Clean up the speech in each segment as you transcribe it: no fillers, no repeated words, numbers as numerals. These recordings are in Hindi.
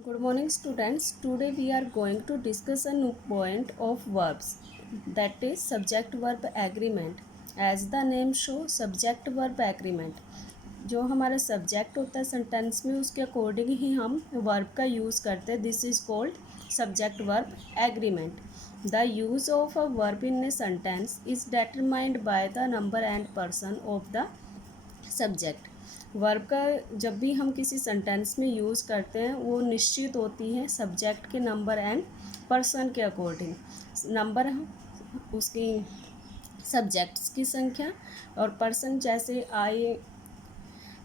Good morning, students. Today we are going to discuss a new point of verbs, that is subject verb agreement. As the name show, subject verb agreement. जो हमारा सब्जेक्ट होता है सेंटेंस में उसके अकॉर्डिंग ही हम वर्ब का यूज़ करते हैं. This is called subject verb agreement. The use of a verb in a sentence is determined by the number and person of the subject. Verb का जब भी हम किसी सेंटेंस में यूज़ करते हैं वो निश्चित होती है सब्जेक्ट के नंबर एंड पर्सन के अकॉर्डिंग. नंबर उसकी सब्जेक्ट्स की संख्या और पर्सन जैसे आई.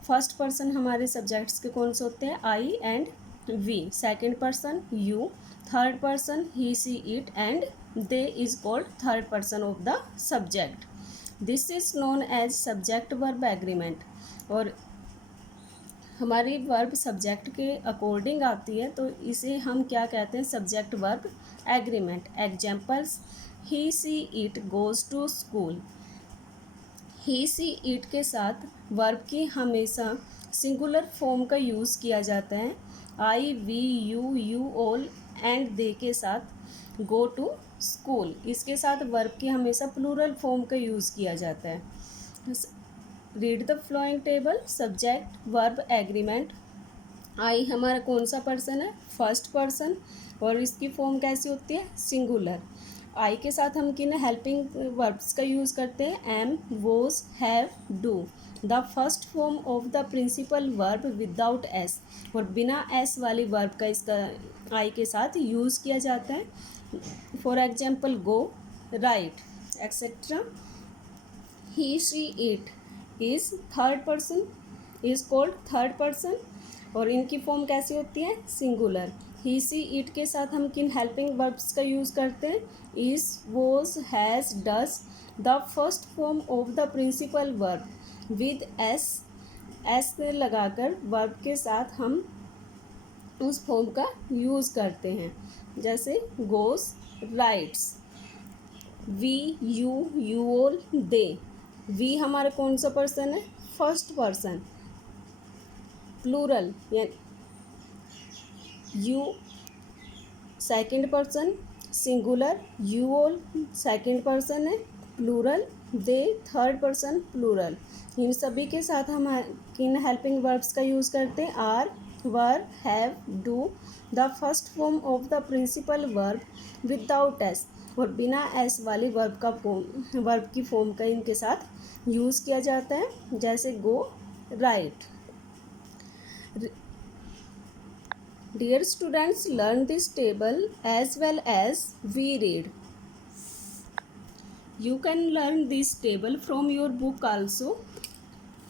फर्स्ट पर्सन हमारे सब्जेक्ट्स के कौन से होते हैं? I and we. Second person you. Third person he she it and they is called third person of the subject. This is known as subject verb agreement. और हमारी वर्ब सब्जेक्ट के अकॉर्डिंग आती है तो इसे हम क्या कहते हैं? Subject verb agreement. Examples: he she it goes to school. He she it के साथ वर्ब की हमेशा सिंगुलर फॉर्म का यूज़ किया जाता है. I we you you all and they के साथ गो टू स्कूल इसके साथ वर्ब की हमेशा प्लूरल फॉर्म का यूज़ किया जाता है. Read the following table. Subject verb agreement. I हमारा कौन सा पर्सन है? First person. और इसकी फॉर्म कैसी होती है? सिंगुलर. आई के साथ हम किन हेल्पिंग वर्ब्स का यूज़ करते हैं? Am, was, have, do. The first form of the principal verb without s. और बिना एस वाली वर्ब का इसका आई के साथ यूज़ किया जाता है. For example go, right etcetera. He she it is third person is called third person. और इनकी फॉर्म कैसी होती है? सिंगुलर. ही सी इट के साथ हम किन हेल्पिंग वर्ब्स का यूज़ करते हैं? Is, was, has, does. The first form of the principal verb with s. S लगाकर वर्ब के साथ हम उस फॉर्म का यूज़ करते हैं. जैसे goes, writes. We, you all, they. We हमारा कौन सा पर्सन है? First person. Plural you second person singular. You all second person है plural. They third person plural. इन सभी के साथ हम किन हेल्पिंग वर्ब्स का यूज़ करते हैं? Are, were, have, do. The first form of the principal verb without s. और बिना एस वाली वर्ब का फॉर्म वर्ब की फॉर्म का इनके साथ यूज़ किया जाता है. जैसे गो, right. Dear students, learn this table as well as we read. You can learn this table from your book also.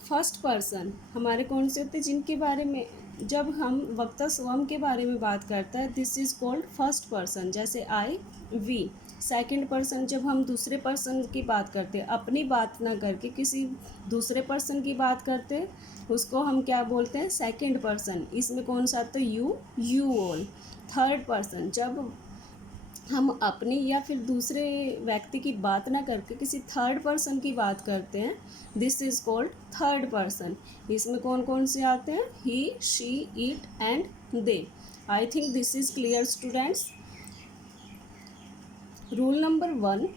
First person हमारे कौन से होते हैं? जिनके बारे में जब हम वक्ता स्वयं के बारे में बात करता है this is called first person. जैसे आई, वी. सेकंड पर्सन जब हम दूसरे पर्सन की बात करते हैं अपनी बात ना करके किसी दूसरे पर्सन की बात करते हैं उसको हम क्या बोलते हैं? Second person. इसमें कौन सा आता है? You, you all. Third person जब हम अपनी या फिर दूसरे व्यक्ति की बात ना करके किसी थर्ड पर्सन की बात करते हैं this is called third person. इसमें कौन कौन से आते हैं? He, she, it and they. I think this is clear students. Rule number 1.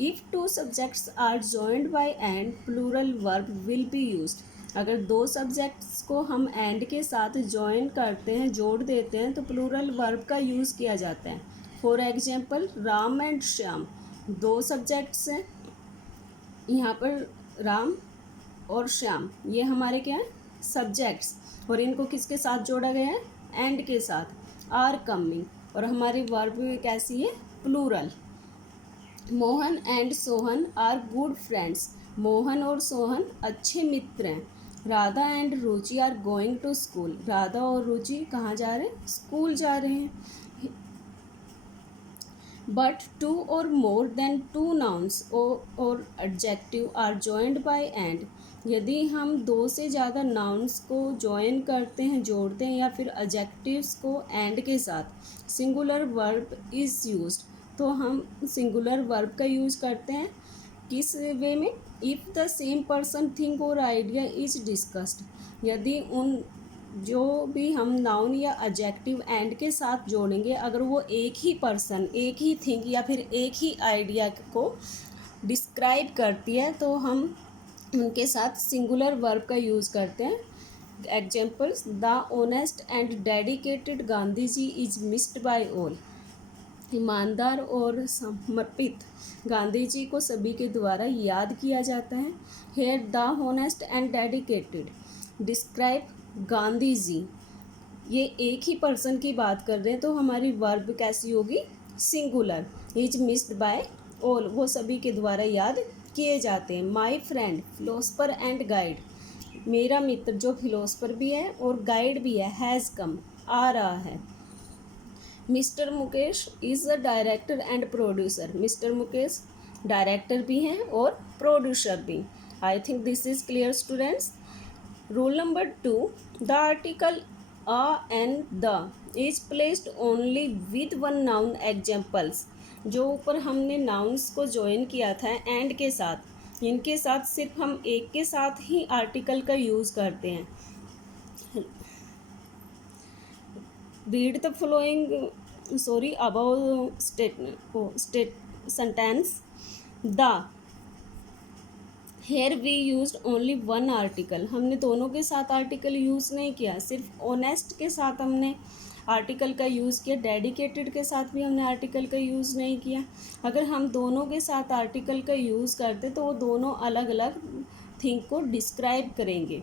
If two subjects are joined by and plural verb will be used. अगर दो सब्जेक्ट्स को हम एंड के साथ जॉइन करते हैं जोड़ देते हैं तो प्लूरल वर्ब का यूज़ किया जाता है. For example Ram and Shyam. दो सब्जेक्ट्स हैं यहाँ पर, राम और श्याम. ये हमारे क्या है? सब्जेक्ट्स. और इनको किसके साथ जोड़ा गया है? एंड के साथ. Are coming. और हमारी वर्ब कैसी है? Plural. Mohan and Sohan are good friends. Mohan और सोहन अच्छे मित्र हैं. Radha and Ruchi are going to school. Radha और रुचि कहाँ जा रहे हैं? स्कूल जा रहे हैं. But two or more than two nouns or adjective are joined by and. यदि हम दो से ज़्यादा नाउन्स को जॉइन करते हैं जोड़ते हैं या फिर एडजेक्टिव्स को एंड के साथ सिंगुलर वर्ब इज़ यूज्ड. तो हम सिंगुलर वर्ब का यूज़ करते हैं किस वे में? If the same person think और आइडिया इज डिस्कस्ड. यदि उन जो भी हम नाउन या एडजेक्टिव एंड के साथ जोड़ेंगे, अगर वो एक ही पर्सन, एक ही थिंग या फिर एक ही आइडिया को डिस्क्राइब करती है तो हम उनके साथ सिंगुलर वर्ब का यूज़ करते हैं। Examples: the honest and dedicated Gandhi ji is missed by all. ईमानदार और समर्पित गांधी जी को सभी के द्वारा याद किया जाता है। Here the honest and dedicated describe Gandhi ji, ये एक ही पर्सन की बात कर रहे हैं तो हमारी वर्ब कैसी होगी? Singular. Is missed by all, वो सभी के द्वारा याद किए जाते हैं। My friend philosopher and guide, मेरा मित्र जो फिलोसफर भी है और गाइड भी है, हैज़ कम, आ रहा है। Mister Mukesh is a director and producer, mister Mukesh director भी हैं और प्रोड्यूसर भी। आई think this is clear students. Rule number 2, the article a and the is placed only with one noun examples। जो ऊपर हमने नाउन्स को ज्वाइन किया था एंड के साथ, इनके साथ सिर्फ हम एक के साथ ही आर्टिकल का यूज़ करते हैं। Read the following above state sentence. The, here we use only one article, हमने दोनों के साथ आर्टिकल यूज़ नहीं किया, सिर्फ ऑनेस्ट के साथ हमने आर्टिकल का यूज़ किया। डेडिकेटेड के साथ भी हमने आर्टिकल का यूज़ नहीं किया। अगर हम दोनों के साथ आर्टिकल का यूज़ करते तो वो दोनों अलग अलग थिंग को डिस्क्राइब करेंगे।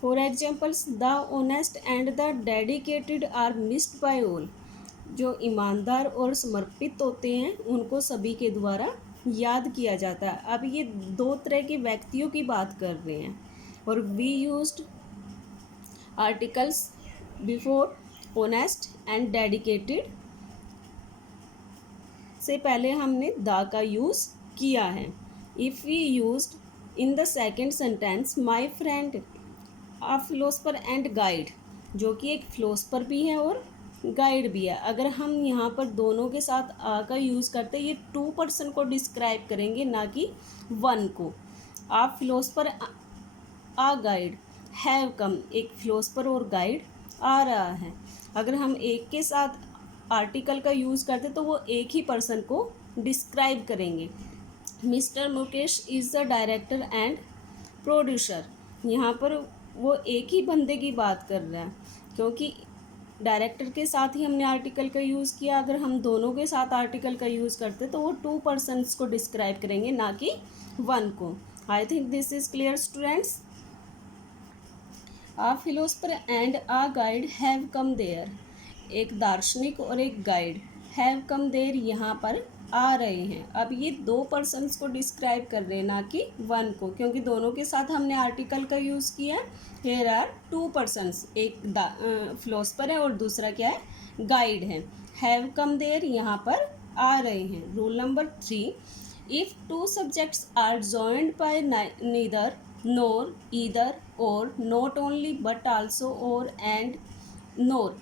For examples, the honest and the dedicated are missed by all, जो ईमानदार और समर्पित होते हैं उनको सभी के द्वारा याद किया जाता है। अब ये दो तरह के व्यक्तियों की बात कर रहे हैं और we used articles before honest and dedicated से पहले हमने द का यूज़ किया है। If we used in the second sentence my friend a philosopher and guide, जो कि एक फिलोसफर भी है और गाइड भी है, अगर हम यहाँ पर दोनों के साथ आ का यूज़ करते हैं, ये 2 पर्सन को डिस्क्राइब करेंगे ना कि 1 को। A philosopher a guide have come, एक फिलोसफर और गाइड आ रहा है। अगर हम एक के साथ आर्टिकल का यूज़ करते तो वो एक ही पर्सन को डिस्क्राइब करेंगे। Mister Mukesh is the director and producer, यहाँ पर वो एक ही बंदे की बात कर रहा है क्योंकि डायरेक्टर के साथ ही हमने आर्टिकल का यूज़ किया। अगर हम दोनों के साथ आर्टिकल का यूज़ करते तो वो 2 पर्सन्स को डिस्क्राइब करेंगे ना कि 1 को। I think this is clear students. A philosopher and a guide have come there, एक दार्शनिक और एक गाइड हैव कम देयर यहाँ पर आ रहे हैं। अब ये 2 पर्सन्स को डिस्क्राइब कर रहे हैं ना कि 1 को, क्योंकि दोनों के साथ हमने आर्टिकल का यूज़ किया। हेयर आर 2 पर्सन्स, एक फिलोसफर है और दूसरा क्या है? गाइड है। हैव कम देयर यहाँ पर आ रहे हैं। Rule number 3, if 2 subjects are joined by neither nor either or not only but also और एंड नोर,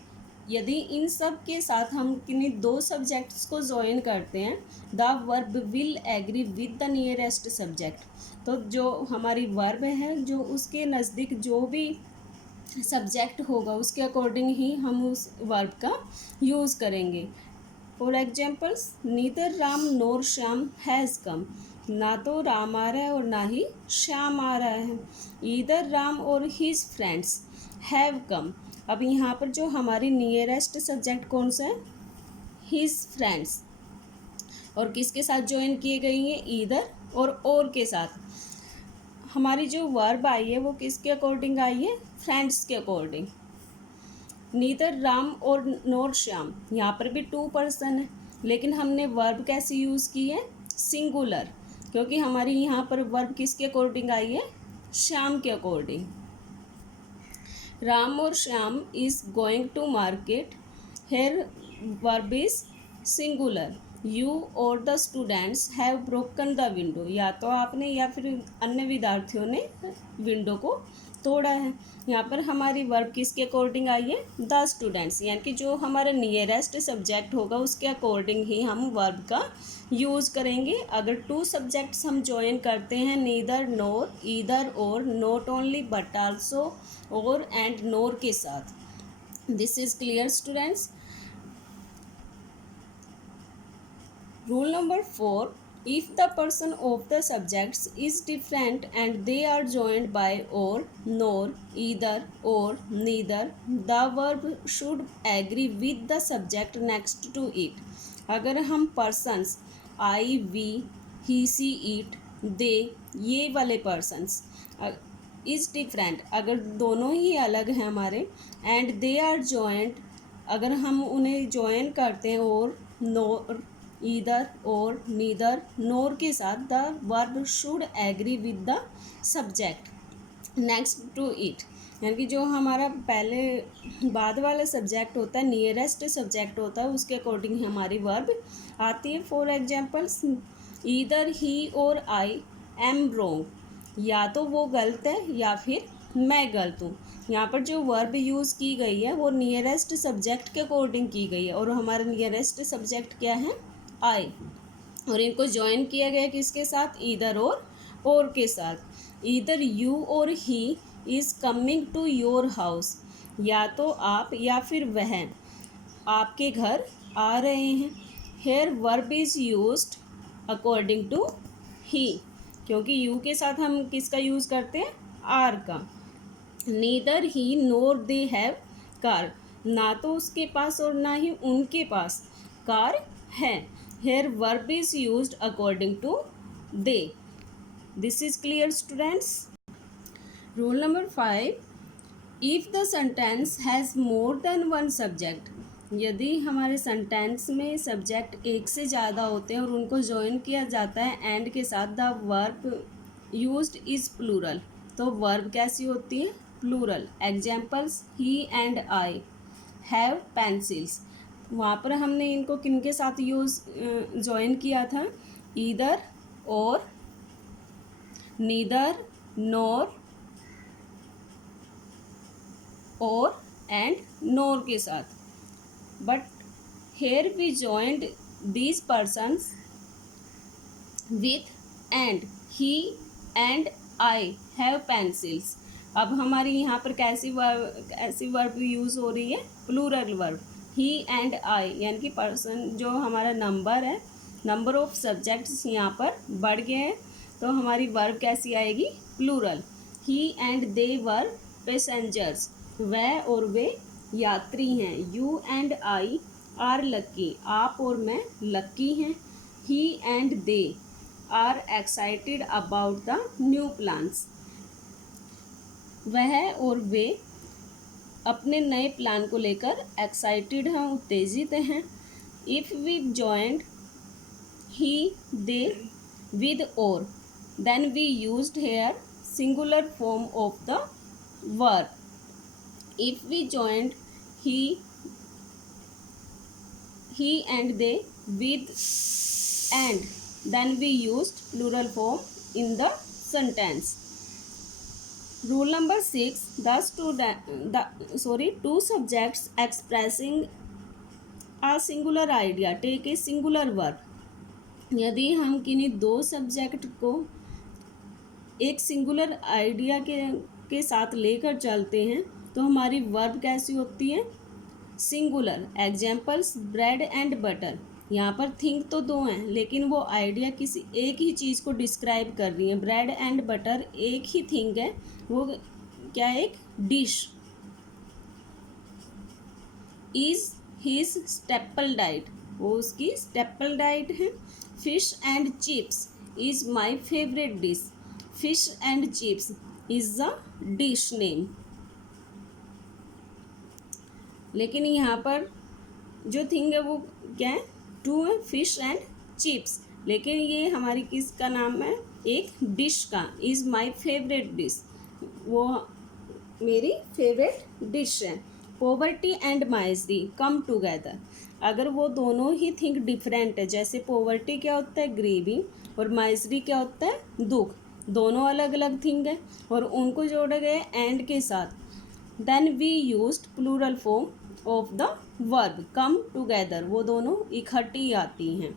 यदि इन सब के साथ हम किन्हीं 2 सब्जेक्ट्स को ज्वाइन करते हैं, the verb will agree with the nearest subject, तो जो हमारी वर्ब है जो उसके नज़दीक जो भी सब्जेक्ट होगा उसके अकॉर्डिंग ही हम उस वर्ब का यूज़ करेंगे। For examples, neither Ram NOR Shyam has come, ना तो राम आ रहा है और ना ही श्याम आ रहा है। ईदर राम और हिज फ्रेंड्स हैव कम, अब यहाँ पर जो हमारी नियरेस्ट सब्जेक्ट कौन सा है? हिज फ्रेंड्स, और किसके साथ ज्वाइन किए गई हैं? ईदर और के साथ। हमारी जो वर्ब आई है वो किसके अकॉर्डिंग आई है? फ्रेंड्स के अकॉर्डिंग। नीदर राम और नोर श्याम, यहाँ पर भी 2 पर्सन है लेकिन हमने वर्ब कैसे यूज़ की है? सिंगुलर, क्योंकि हमारी यहाँ पर वर्ब किसके अकॉर्डिंग आई है? श्याम के अकॉर्डिंग। राम और Shyam is going to market, here verb is singular. You और the students have broken the window, या तो आपने या फिर अन्य विद्यार्थियों ने विंडो को तोड़ा है। यहाँ पर हमारी वर्ब किसके अकॉर्डिंग आई है, द स्टूडेंट्स, यानी कि जो हमारा नियरेस्ट सब्जेक्ट होगा उसके अकॉर्डिंग ही हम वर्ब का यूज़ करेंगे। अगर टू सब्जेक्ट्स हम ज्वाइन करते हैं, neither nor, either or, not only but also, और एंड नोर के साथ। This is clear students. Rule number 4, if the person of the subjects is different and they are joined by or, nor, either or, neither, the verb should agree with the subject next to it. अगर हम persons I, we, he, she, it, they, ये वाले persons is different, अगर दोनों ही अलग हैं हमारे, and they are joined, अगर हम उन्हें join करते हैं or, nor, either or, neither, nor के साथ, the verb should agree with the subject next to it, यानी कि जो हमारा पहले बाद वाला सब्जेक्ट होता है, नियरेस्ट सब्जेक्ट होता है, उसके अकॉर्डिंग हमारी वर्ब आती है। फॉर एग्जाम्पल्स, ईदर ही और आई एम रोंग, या तो वो गलत है या फिर मैं गलत हूँ। यहाँ पर जो वर्ब यूज़ की गई है वो नियरेस्ट सब्जेक्ट के अकॉर्डिंग की गई है, और हमारा नियरेस्ट सब्जेक्ट क्या है, आई, और इनको ज्वाइन किया गया किसके साथ, ईदर और के साथ। Either you or he is coming to your house, या तो आप या फिर वह आपके घर आ रहे हैं। Here verb is used according to he, क्योंकि यू के साथ हम किसका यूज़ करते हैं, आर का। Neither he NOR they have car, ना तो उसके पास और ना ही उनके पास कार है। Here verb is used according to they. This is clear students. Rule number 5, if the sentence has more than one subject, यदि हमारे सेंटेंस में सब्जेक्ट एक से ज़्यादा होते हैं और उनको ज्वाइन किया जाता है एंड के साथ, the verb used is plural, तो वर्ब कैसी होती है, plural. Examples, he and I have pencils, वहाँ पर हमने इनको किन के साथ यूज़ ज्वाइन किया था, ईदर और, नीदर, नोर और एंड नोर के साथ। But here we joined these persons with and, he and I have pencils. अब हमारी यहाँ पर कैसी वर्ब यूज़ हो रही है, plural verb. He and I, यानी कि पर्सन जो हमारा नंबर है, नंबर ऑफ सब्जेक्ट्स यहाँ पर बढ़ गए हैं, तो हमारी वर्ब कैसी आएगी, plural. He and they were passengers, वह और वे यात्री हैं। You and I are lucky, आप और मैं लक्की हैं। He and they are excited about the new plans, वह और वे अपने नए प्लान को लेकर एक्साइटेड हैं, उत्तेजित हैं। If we joined he they with और, then we used here singular form of the verb. If we joined he and they with and, then we used plural form in the sentence. Rule number 6, two subjects expressing a singular idea take a singular verb. यदि हम किन्हीं दो सब्जेक्ट को एक सिंगुलर आइडिया के साथ लेकर चलते हैं, तो हमारी वर्ब कैसी होती है, singular. Examples, bread and butter, यहाँ पर थिंग तो दो हैं लेकिन वो आइडिया किसी एक ही चीज़ को डिस्क्राइब कर रही है। ब्रेड एंड बटर एक ही थिंग है, वो क्या है, एक dish. Is his staple diet, वो उसकी स्टेपल डाइट है। Fish and chips is my favourite dish, fish and chips is the dish name. लेकिन यहाँ पर जो थिंग है वो क्या है, टू है, फिश एंड चिप्स, लेकिन ये हमारी किसका नाम है, एक डिश का। इज़ माई फेवरेट डिश, वो मेरी फेवरेट डिश है। Poverty and misery come together, अगर वो दोनों ही थिंग डिफरेंट है, जैसे पॉवर्टी क्या होता है, ग्रीविंग, और माइजरी क्या होता है, दुख, दोनों अलग अलग थिंग है और उनको जोड़े गए एंड के साथ। Then we used plural form of the verb come together, वो दोनों इकट्ठी आती हैं।